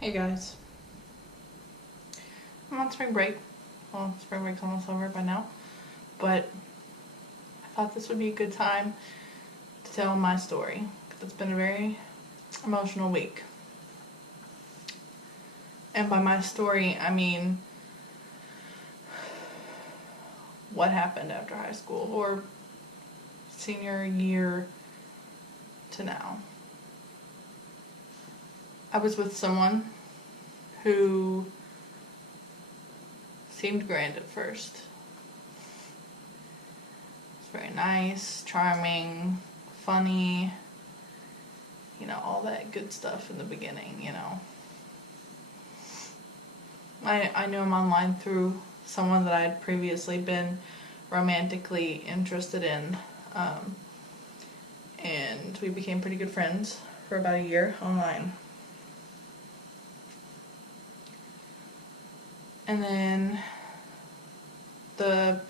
Hey guys, I'm on spring break. Well, spring break's almost over by now, but I thought this would be a good time to tell my story because it's been a very emotional week. And by my story, I mean what happened after high school or senior year to now. I was with someone who seemed grand at first. It's very nice, charming, funny, all that good stuff in the beginning. I knew him online through someone that I had previously been romantically interested in, and we became pretty good friends for about a year online. And then the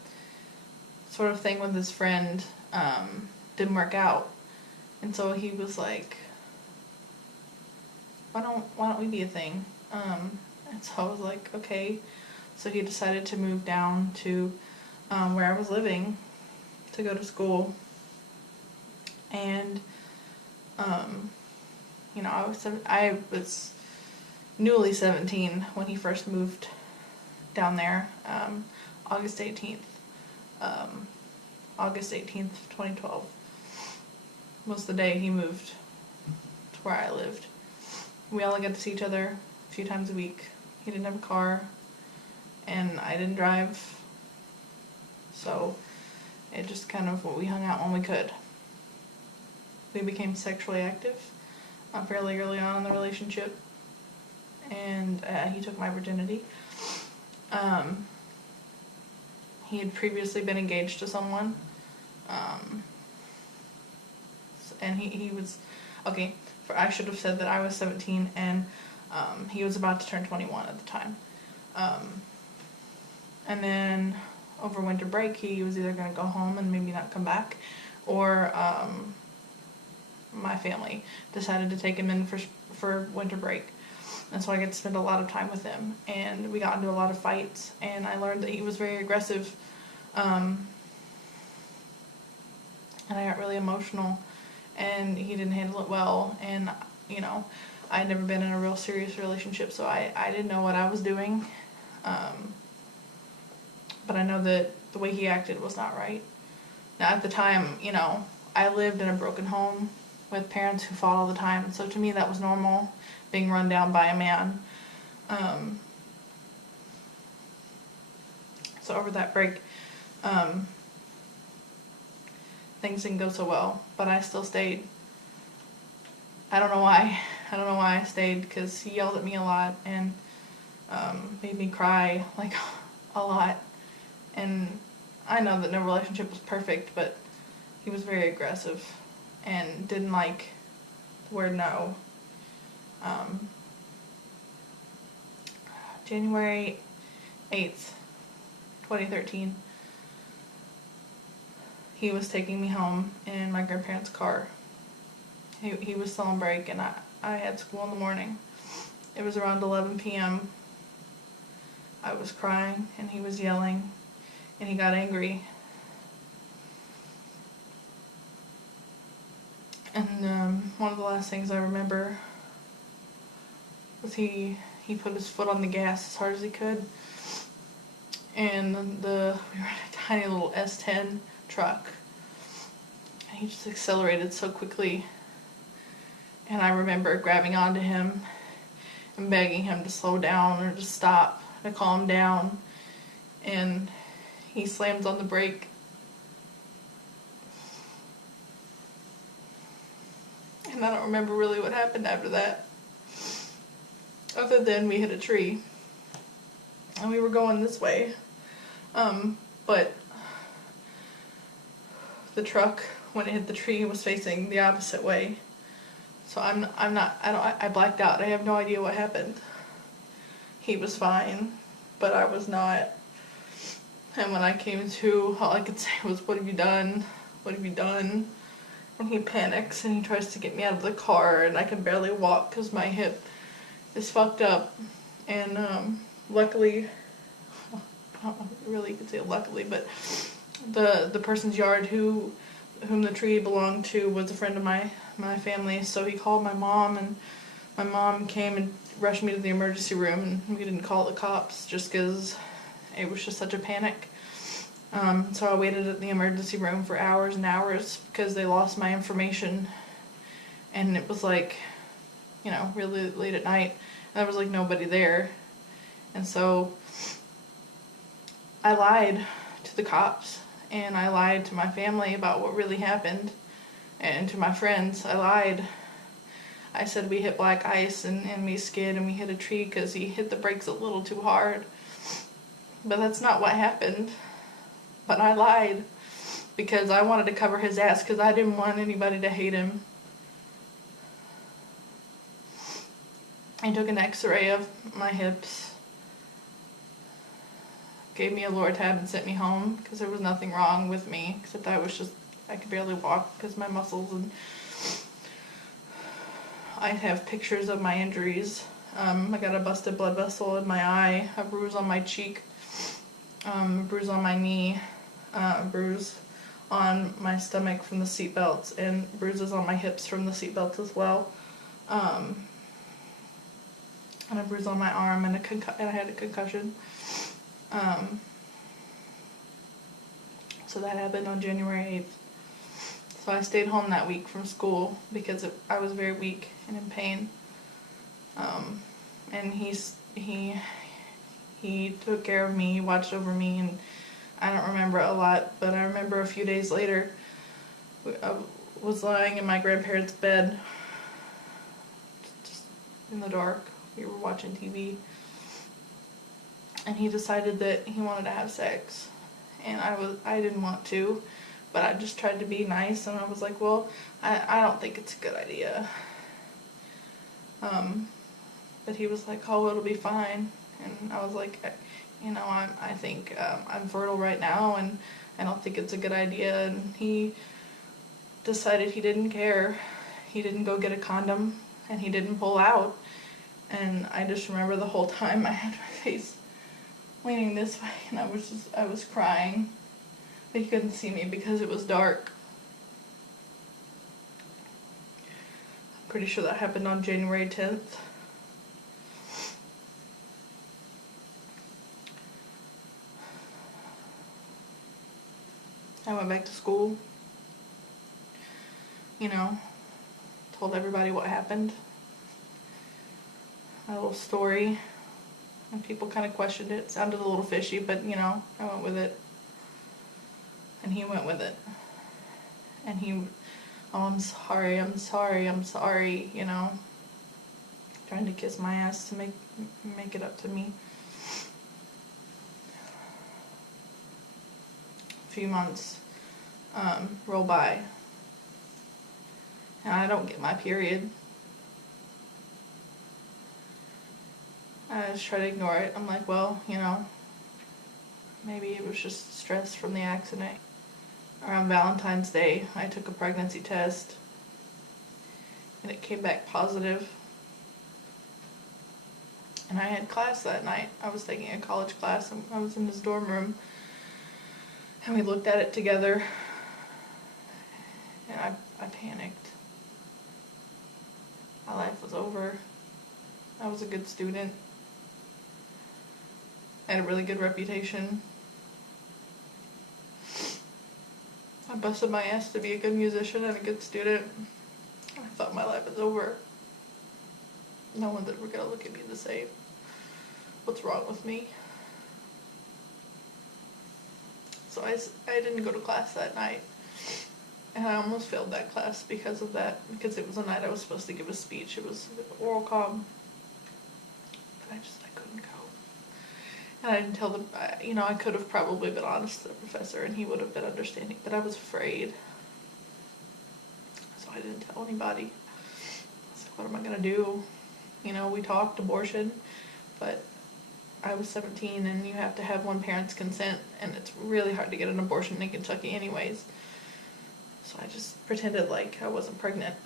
sort of thing with his friend didn't work out, and so he was like, why don't we be a thing? And so I was like, okay. So he decided to move down to where I was living to go to school. And I was newly 17 when he first moved down there. August 18th. August 18th, 2012 was the day he moved to where I lived. We only got to see each other a few times a week. He didn't have a car, and I didn't drive, so it just kind of, we hung out when we could. We became sexually active fairly early on in the relationship, and he took my virginity. He had previously been engaged to someone, and he was, okay, I should have said that I was 17 and he was about to turn 21 at the time. And then over winter break, he was either going to go home and maybe not come back, or my family decided to take him in for winter break. And so I get to spend a lot of time with him, and we got into a lot of fights, and I learned that he was very aggressive, and I got really emotional, and he didn't handle it well, and I had never been in a real serious relationship, so I didn't know what I was doing, but I know that the way he acted was not right. Now at the time, I lived in a broken home with parents who fought all the time, so to me that was normal, being run down by a man. So over that break, things didn't go so well, but I still stayed. I don't know why I stayed, because he yelled at me a lot and made me cry like a lot. And I know that no relationship was perfect, but he was very aggressive and didn't like the word no. January 8th, 2013, he was taking me home in my grandparents' car. He was still on break, and I had school in the morning. It was around 11 p.m. I was crying, and he was yelling, and he got angry. And one of the last things I remember was he put his foot on the gas as hard as he could, and we were in a tiny little S10 truck, and he just accelerated so quickly. And I remember grabbing onto him and begging him to slow down or to stop, to calm down. And he slams on the brake. And I don't remember really what happened after that, other than we hit a tree. And we were going this way. But the truck, when it hit the tree, was facing the opposite way. So I blacked out. I have no idea what happened. He was fine, but I was not. And when I came to, all I could say was, what have you done? What have you done? And he panics and he tries to get me out of the car, and I can barely walk because my hip is fucked up. And luckily, I don't know if really you could say luckily, but the person's yard whom the tree belonged to was a friend of my family. So he called my mom, and my mom came and rushed me to the emergency room, and we didn't call the cops just because it was just such a panic. So I waited at the emergency room for hours and hours because they lost my information, and it was like, you know, really late at night, and there was like nobody there. And so I lied to the cops, and I lied to my family about what really happened, and to my friends. I lied. I said we hit black ice and we skid and we hit a tree because he hit the brakes a little too hard. But that's not what happened. But I lied because I wanted to cover his ass because I didn't want anybody to hate him. I took an x-ray of my hips, gave me a Lortab and sent me home because there was nothing wrong with me except I could barely walk because my muscles, and I have pictures of my injuries. I got a busted blood vessel in my eye, a bruise on my cheek, a bruise on my knee, a bruise on my stomach from the seatbelts, and bruises on my hips from the seatbelts as well. And a bruise on my arm, and I had a concussion. So that happened on January 8th. So I stayed home that week from school because I was very weak and in pain. And he took care of me, he watched over me, and I don't remember a lot, but I remember a few days later, I was lying in my grandparents' bed, just in the dark. We were watching TV, and he decided that he wanted to have sex, and I didn't want to, but I just tried to be nice, and I was like, well, I don't think it's a good idea. But he was like, oh, it'll be fine. And I was like, you know, I think I'm fertile right now, and I don't think it's a good idea. And he decided he didn't care. He didn't go get a condom, and he didn't pull out. And I just remember the whole time I had my face leaning this way, and I was crying. But he couldn't see me because it was dark. I'm pretty sure that happened on January 10th. I went back to school, you know, told everybody what happened, my little story, and people kind of questioned it. It sounded a little fishy, but, you know, I went with it, and he went with it, and oh, I'm sorry, you know, trying to kiss my ass to make it up to me. Few months roll by, and I don't get my period. I just try to ignore it. I'm like, well, you know, maybe it was just stress from the accident. Around Valentine's Day, I took a pregnancy test, and it came back positive. And I had class that night. I was taking a college class, and I was in his dorm room. And we looked at it together, and I panicked. My life was over. I was a good student. I had a really good reputation. I busted my ass to be a good musician and a good student. I thought my life was over. No one's ever gonna look at me the same. What's wrong with me? So I didn't go to class that night, and I almost failed that class because of that, because it was the night I was supposed to give a speech. It was oral comm, but I couldn't go. And I didn't tell them, you know, I could have probably been honest to the professor, and he would have been understanding, but I was afraid. So I didn't tell anybody. I was like, what am I gonna do? You know, we talked abortion, but I was 17, and you have to have one parent's consent, and it's really hard to get an abortion in Kentucky anyways. So I just pretended like I wasn't pregnant.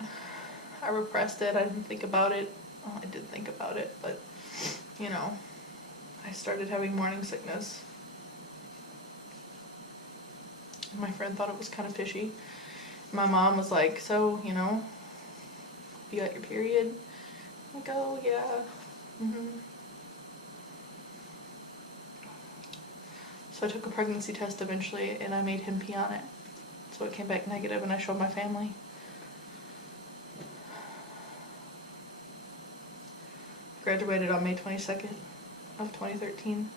I repressed it. I didn't think about it. well, I did think about it, but, you know, I started having morning sickness. My friend thought it was kind of fishy. My mom was like, so, you know, you got your period? I'm like, oh, yeah. So I took a pregnancy test eventually, and I made him pee on it. So it came back negative, and I showed my family. Graduated on May 22nd of 2013.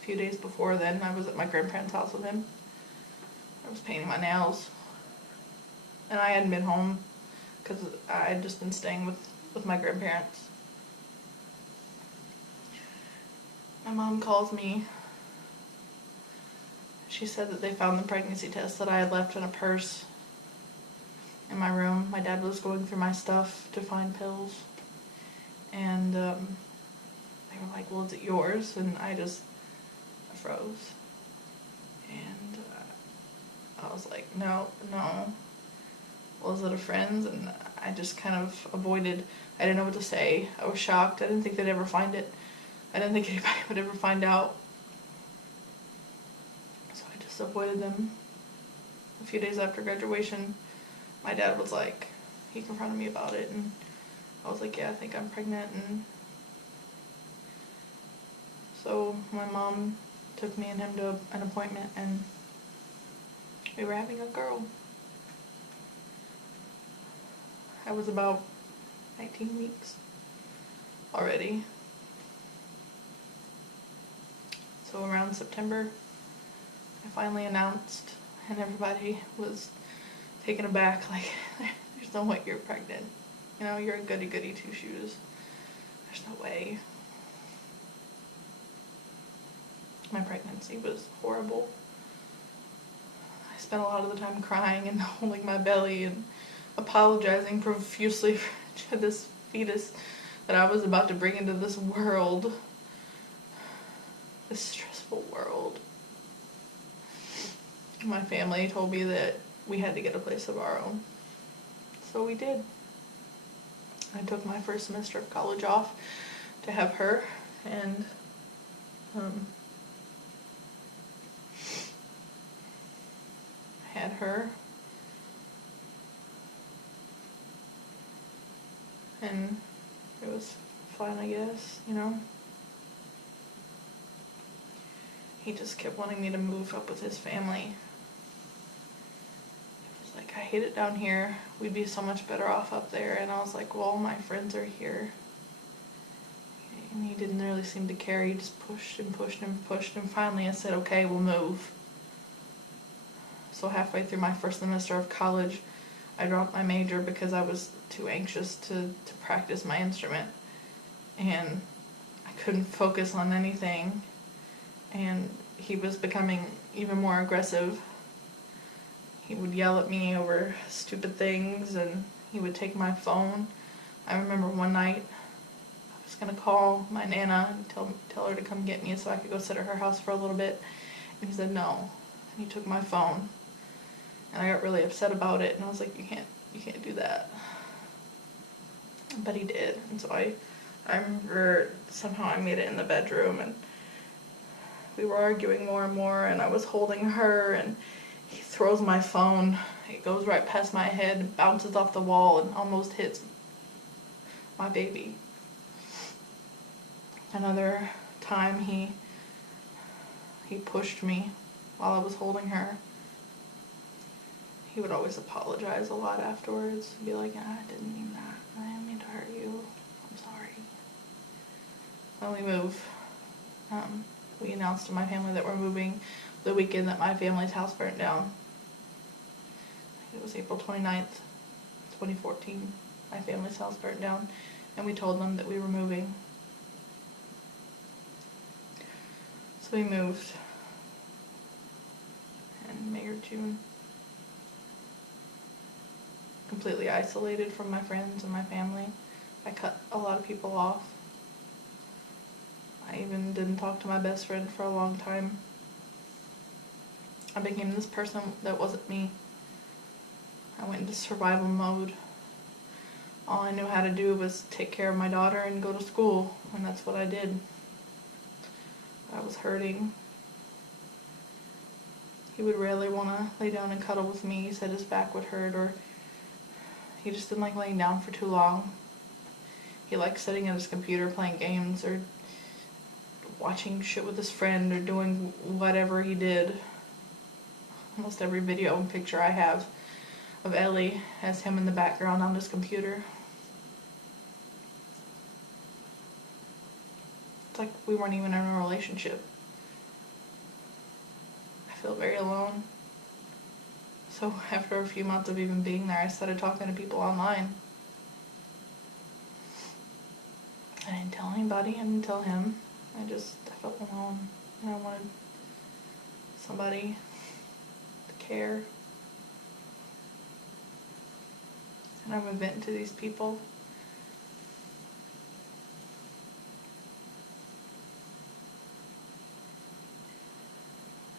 A few days before then, I was at my grandparents' house with him. I was painting my nails. And I hadn't been home because I had just been staying with my grandparents. My mom calls me. She said that they found the pregnancy test that I had left in a purse in my room. My dad was going through my stuff to find pills. And they were like, well, is it yours? And I froze. And I was like, no. Well, is it a friend's? And I just kind of avoided. I didn't know what to say. I was shocked. I didn't think they'd ever find it. I didn't think anybody would ever find out. So I just avoided them. A few days after graduation, my dad was like, he confronted me about it, and I was like, yeah, I think I'm pregnant. And so my mom took me and him to an appointment, and we were having a girl. I was about 19 weeks already. So around September, I finally announced, and everybody was taken aback, like, there's no way you're pregnant. You know, you're a goody-goody two-shoes. There's no way. My pregnancy was horrible. I spent a lot of the time crying and holding my belly and apologizing profusely to this fetus that I was about to bring into this world. This stressful world. My family told me that we had to get a place of our own. So we did. I took my first semester of college off to have her, and I had her. And it was fun, I guess, you know. He just kept wanting me to move up with his family. He was like, I hate it down here. We'd be so much better off up there. And I was like, well, my friends are here. And he didn't really seem to care. He just pushed and pushed and pushed. And finally I said, okay, we'll move. So halfway through my first semester of college, I dropped my major because I was too anxious to practice my instrument. And I couldn't focus on anything. And he was becoming even more aggressive. He would yell at me over stupid things, and he would take my phone. I remember one night I was gonna call my Nana and tell her to come get me so I could go sit at her house for a little bit. And he said no. And he took my phone. And I got really upset about it, and I was like, you can't do that. But he did. And so I remember somehow I made it in the bedroom, and we were arguing more and more, and I was holding her, and he throws my phone. It goes right past my head, bounces off the wall, and almost hits my baby. Another time he pushed me while I was holding her. He would always apologize a lot afterwards. He'd be like, I didn't mean that. I didn't mean to hurt you. I'm sorry. When we moved, we announced to my family that we're moving the weekend that my family's house burnt down. It was April 29th, 2014. My family's house burnt down, and we told them that we were moving. So we moved in May or June. Completely isolated from my friends and my family. I cut a lot of people off. I even didn't talk to my best friend for a long time. I became this person that wasn't me. I went into survival mode. All I knew how to do was take care of my daughter and go to school, and that's what I did. I was hurting. He would rarely want to lay down and cuddle with me. He said his back would hurt, or he just didn't like laying down for too long. He liked sitting at his computer playing games or watching shit with his friend or doing whatever he did. Almost every video and picture I have of Ellie has him in the background on his computer. It's like we weren't even in a relationship. I feel very alone. So after a few months of even being there, I started talking to people online. I didn't tell anybody, I didn't tell him. I felt alone, and I wanted somebody to care. And I would vent to these people.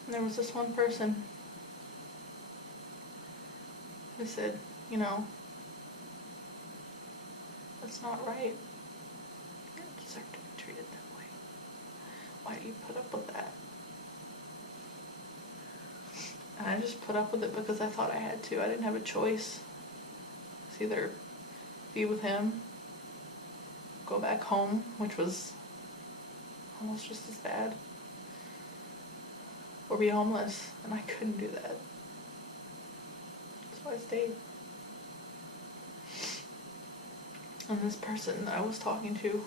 And there was this one person who said, you know, that's not right. You don't deserve to be treated that way. Why do you put up with that? And I just put up with it because I thought I had to. I didn't have a choice. It's either be with him, go back home, which was almost just as bad, or be homeless, and I couldn't do that. So I stayed. And this person that I was talking to,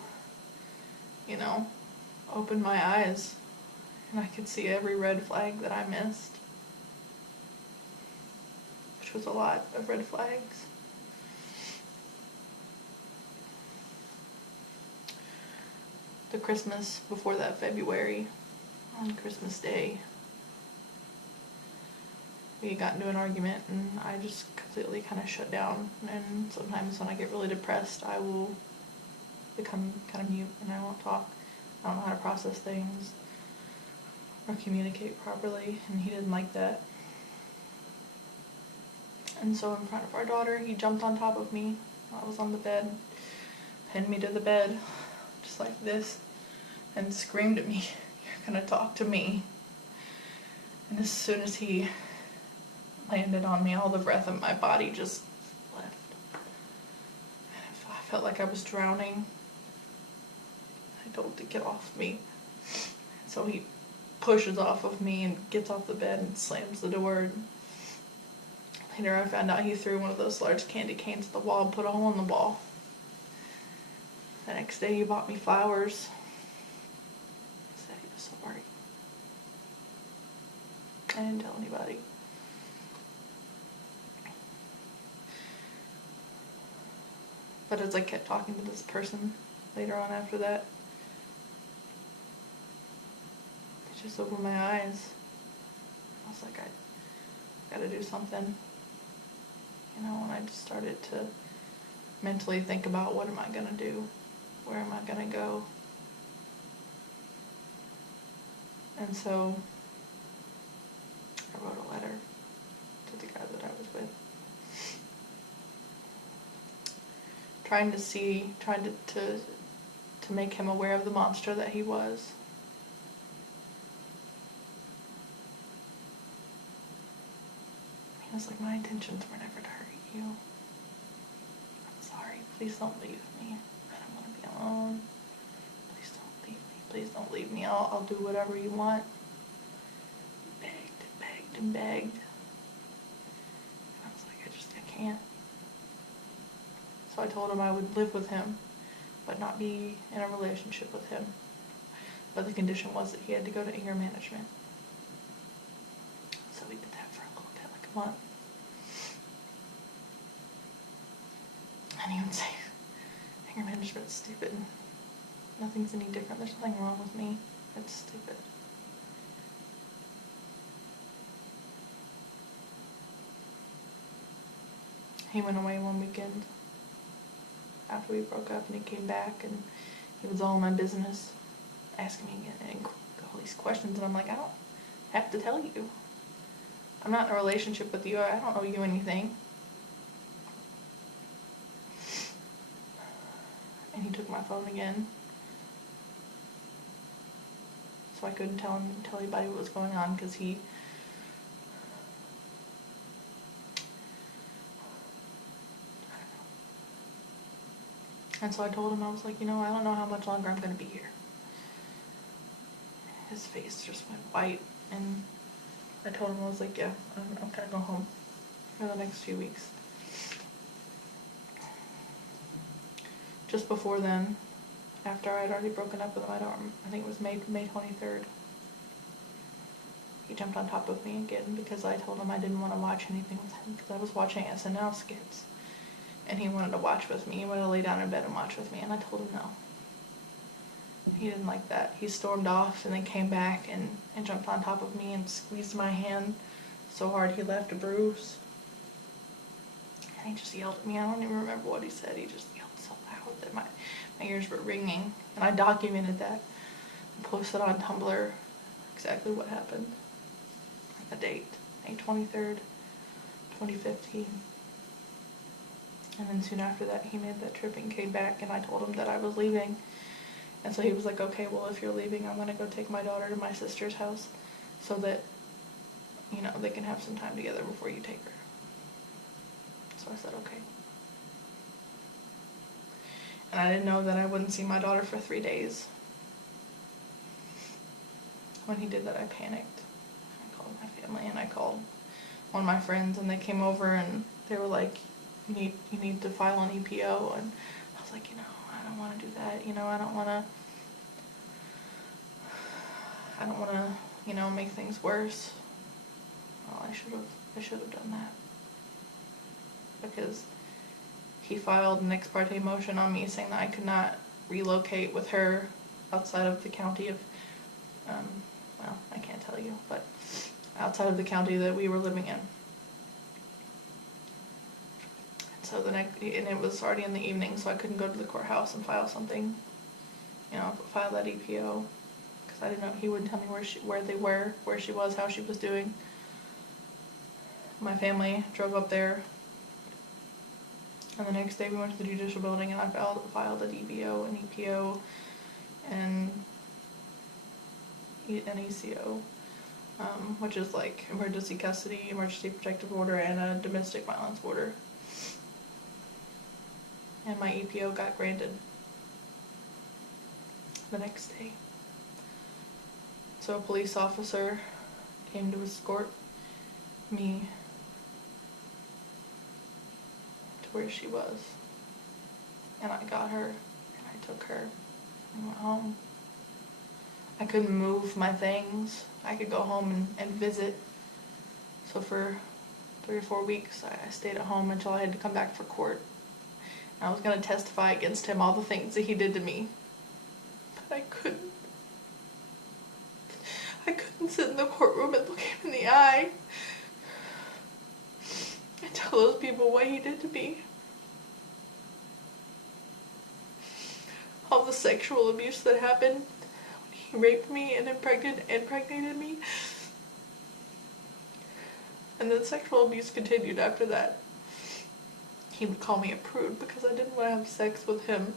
you know, opened my eyes, and I could see every red flag that I missed, which was a lot of red flags. The Christmas before that, February, on Christmas Day, we got into an argument, and I just completely kind of shut down. And sometimes when I get really depressed, I will become kind of mute and I won't talk. I don't know how to process things or communicate properly, and he didn't like that. And so in front of our daughter, he jumped on top of me. I was on the bed, pinned me to the bed, just like this, and screamed at me, "You're gonna talk to me." And as soon as he landed on me, all the breath of my body just left. And I felt like I was drowning. I told him to get off me. So he pushes off of me and gets off the bed and slams the door. Later I found out he threw one of those large candy canes at the wall and put a hole in the wall. The next day he bought me flowers. He said he was sorry. I didn't tell anybody. But as I kept talking to this person later on after that, it just opened my eyes. I was like, I gotta do something. You know, and I just started to mentally think about, what am I gonna do? Where am I gonna go? And so I wrote a letter to the guy that I was with. Trying to make him aware of the monster that he was. He was like, my intentions were never to hurt you. I'm sorry, please don't leave me. I don't want to be alone. Please don't leave me. Please don't leave me. I'll do whatever you want. He begged and begged and begged. And I was like, I can't. So I told him I would live with him, but not be in a relationship with him. But the condition was that he had to go to anger management. So we did that for a little bit, like a month. And he would say, anger management's stupid. Nothing's any different. There's nothing wrong with me. It's stupid. He went away one weekend after we broke up, and he came back, and he was all in my business, asking me all these questions, and I'm like, I don't have to tell you. I'm not in a relationship with you. I don't owe you anything. my phone again. So I couldn't tell anybody what was going on, because he and so I told him, I was like, you know, I don't know how much longer I'm going to be here. His face just went white, and I told him, I was like, yeah, I'm going to go home for the next few weeks. Just before then, after I'd already broken up with him, I think it was May 23rd, he jumped on top of me again because I told him I didn't want to watch anything with him, because I was watching SNL skits, and he wanted to watch with me. He wanted to lay down in bed and watch with me, and I told him no. He didn't like that. He stormed off and then came back and jumped on top of me and squeezed my hand so hard he left a bruise. And he just yelled at me. I don't even remember what he said. He just yelled so loud that my ears were ringing. And I documented that and posted on Tumblr exactly what happened. The date, May 23rd, 2015. And then soon after that, he made that trip and came back, and I told him that I was leaving. And so he was like, okay, well, if you're leaving, I'm going to go take my daughter to my sister's house so that, you know, they can have some time together before you take her. So I said, okay. And I didn't know that I wouldn't see my daughter for 3 days. When he did that, I panicked. I called my family, and I called one of my friends, and they came over, and they were like, you need to file an EPO. And I was like, you know, I don't want to do that. You know, I don't want to, you know, make things worse. Well, I should have done that. Because he filed an ex parte motion on me saying that I could not relocate with her outside of the county of, well, I can't tell you, but outside of the county that we were living in. So and it was already in the evening, so I couldn't go to the courthouse and file something, you know, file that EPO, because I didn't know, he wouldn't tell me where they were, where she was, how she was doing. My family drove up there, and the next day we went to the judicial building, and I filed a DBO, an EPO, and an ECO, which is like emergency custody, emergency protective order, and a domestic violence order. And my EPO got granted the next day. So a police officer came to escort me to where she was. And I got her, and I took her and went home. I couldn't move my things. I could go home and visit. So for 3 or 4 weeks, I stayed at home until I had to come back for court. I was going to testify against him, all the things that he did to me. But I couldn't. I couldn't sit in the courtroom and look him in the eye and tell those people what he did to me. All the sexual abuse that happened when he raped me and impregnated me. And then sexual abuse continued after that. He would call me a prude because I didn't want to have sex with him.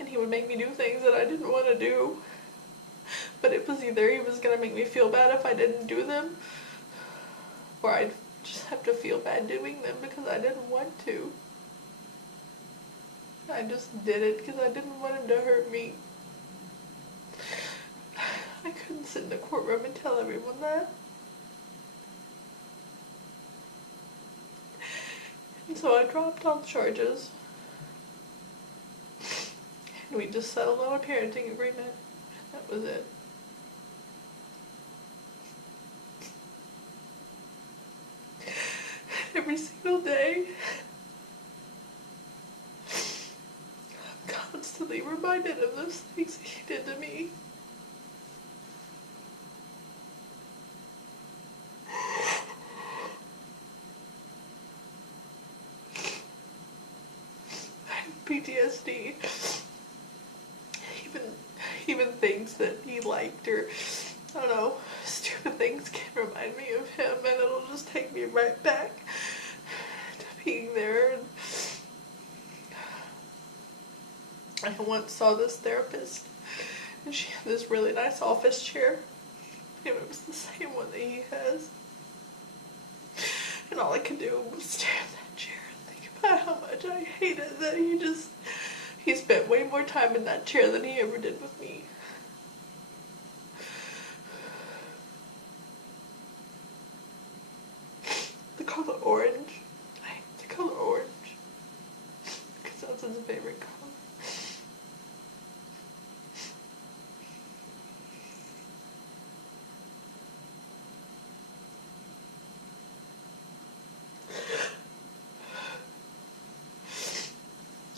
And he would make me do things that I didn't want to do. But it was either he was going to make me feel bad if I didn't do them, or I'd just have to feel bad doing them because I didn't want to. I just did it because I didn't want him to hurt me. I couldn't sit in a courtroom and tell everyone that. And so I dropped all the charges. And we just settled on a parenting agreement. That was it. Every single day, I'm constantly reminded of those things he did to me. I have PTSD. Even things that he liked, or I don't know, stupid things can remind me of him, and it'll just take me right back to being there. I once saw this therapist, and she had this really nice office chair, and it was the same one that he has. And all I could do was stare at that chair and think about how much I hated that he spent way more time in that chair than he ever did with me. The color orange. I hate the color orange. Because that's his favorite color.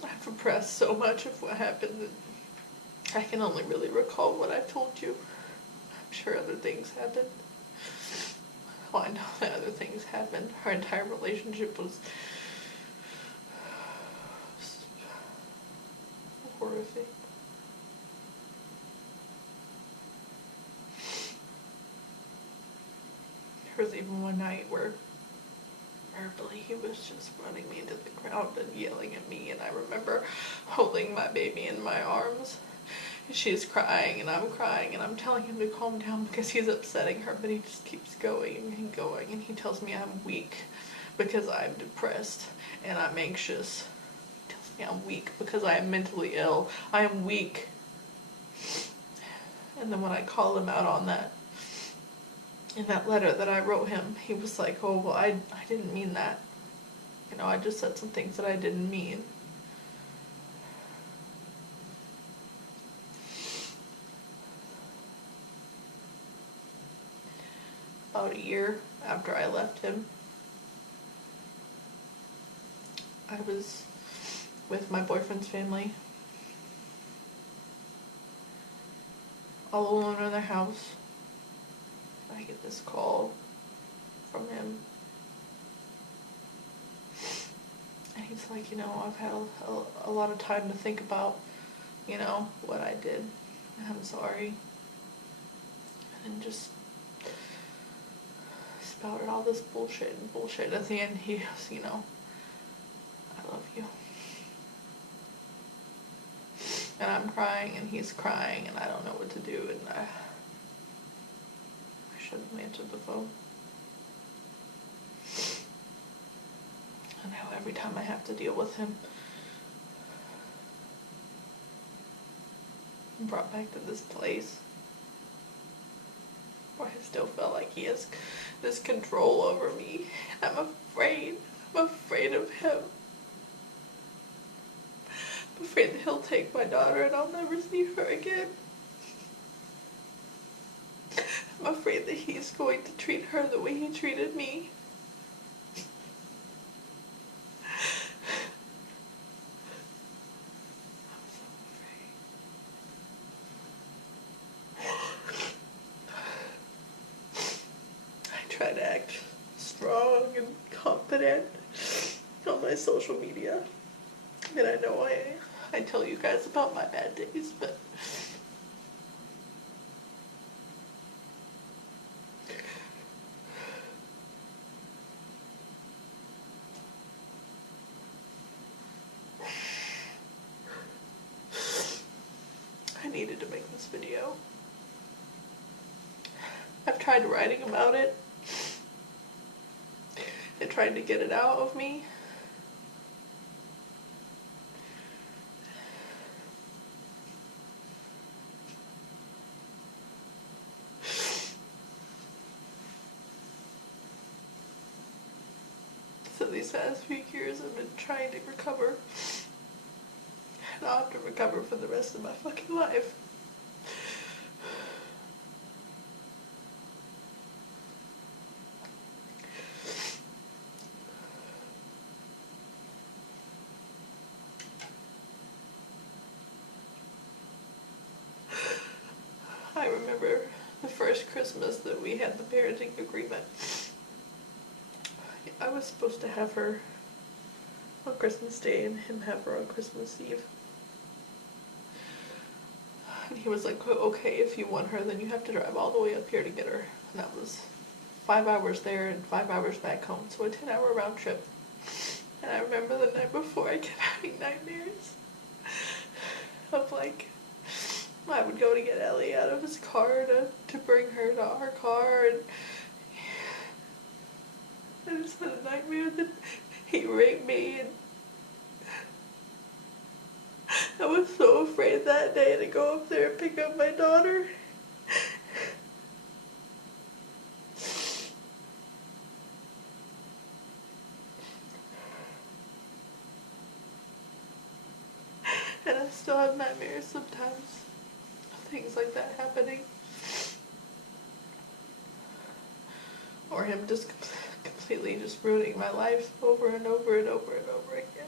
I've repressed so much of what happened that I can only really recall what I told you. I'm sure other things happened. Well, I know that other things happened. Our entire relationship was horrific. There was even one night where verbally he was just running me to the ground and yelling at me, and I remember holding my baby in my arms. She's crying and I'm crying, and I'm telling him to calm down because he's upsetting her, but he just keeps going and going, and he tells me I'm weak because I'm depressed and I'm anxious. He tells me I'm weak because I am mentally ill. I am weak. And then when I called him out on that, in that letter that I wrote him, he was like, oh, well, I didn't mean that. You know, I just said some things that I didn't mean. About a year after I left him, I was with my boyfriend's family, all alone in their house. I get this call from him, and he's like, you know, I've had a lot of time to think about, you know, what I did, and I'm sorry. And just spouted all this bullshit. At the end, he goes, you know, I love you. And I'm crying, and he's crying, and I don't know what to do, and I should have answered the phone. And now every time I have to deal with him, I'm brought back to this place where I still feel like he has this control over me. I'm afraid. I'm afraid of him. I'm afraid that he'll take my daughter and I'll never see her again. I'm afraid that he's going to treat her the way he treated me. Try to act strong and confident on my social media. And I know I tell you guys about my bad days, but I needed to make this video. I've tried writing about it and trying to get it out of me. So these past few years I've been trying to recover. And I'll have to recover for the rest of my fucking life. I remember the first Christmas that we had the parenting agreement. I was supposed to have her on Christmas Day and him have her on Christmas Eve. And he was like, okay, if you want her, then you have to drive all the way up here to get her. And that was 5 hours there and 5 hours back home, so a 10-hour round trip. And I remember the night before I kept having nightmares. of like, I would go to get Ellie out of his car to bring her to our car, and I just had a nightmare that he raped me, and I was so afraid that day to go up there and pick up my daughter. And I still have nightmares sometimes of things like that happening. Or him just completely just ruining my life over and over and over and over again.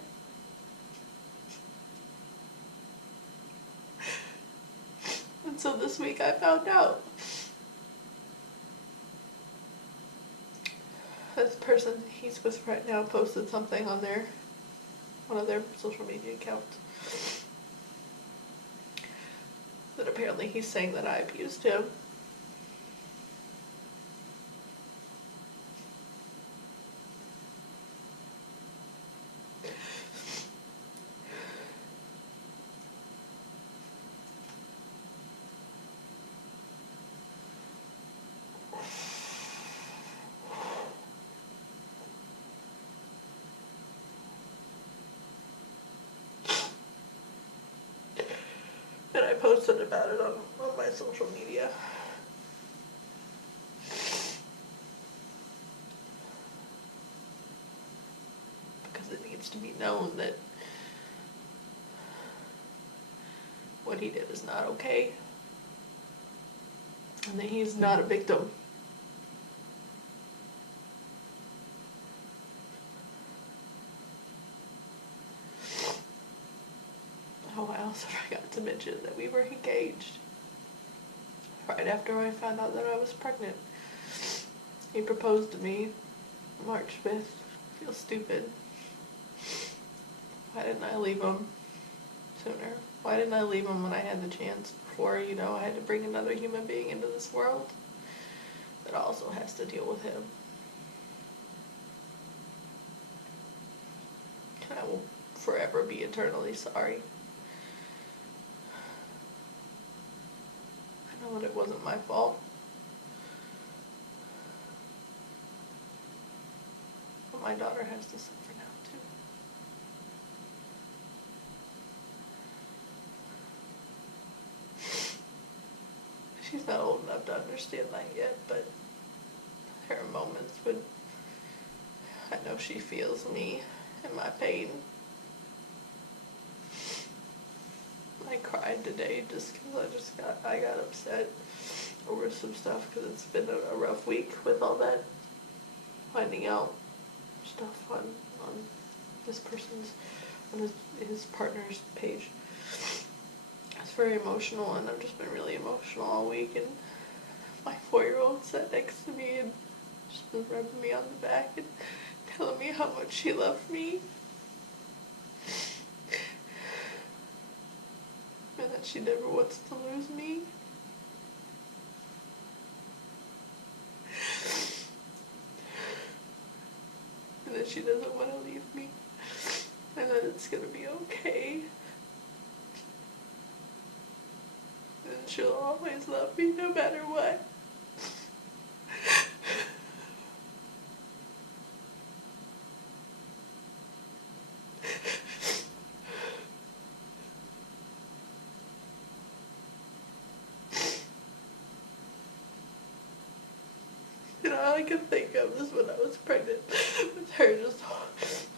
And so this week I found out this person he's with right now posted something on one of their social media accounts that apparently he's saying that I abused him. And I posted about it on my social media. Because it needs to be known that what he did is not okay. And that he's not a victim. Oh, I also forgot to mention that we were engaged right after I found out that I was pregnant. He proposed to me March 5th. I feel stupid. Why didn't I leave him sooner? Why didn't I leave him when I had the chance before, I had to bring another human being into this world that also has to deal with him? I will forever be eternally sorry. I know that it wasn't my fault. But my daughter has to suffer now too. She's not old enough to understand that yet, but there are moments when I know she feels me and my pain. I cried today just because I got upset over some stuff because it's been a rough week with all that finding out stuff on this person's, on his partner's page. It's very emotional, and I've just been really emotional all week, and my 4-year-old sat next to me and just been rubbing me on the back and telling me how much she loved me. And that she never wants to lose me. And that she doesn't want to leave me. And that it's gonna be okay. And she'll always love me no matter what. And all I could think of is when I was pregnant with her just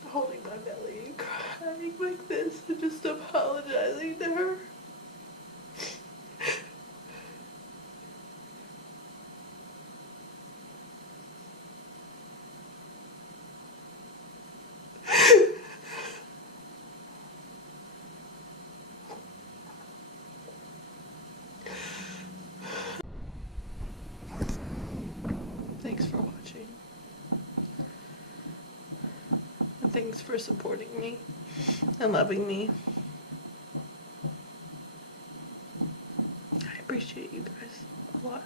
holding my belly and crying like this and just apologizing to her. Thanks for watching. And thanks for supporting me and loving me. I appreciate you guys a lot.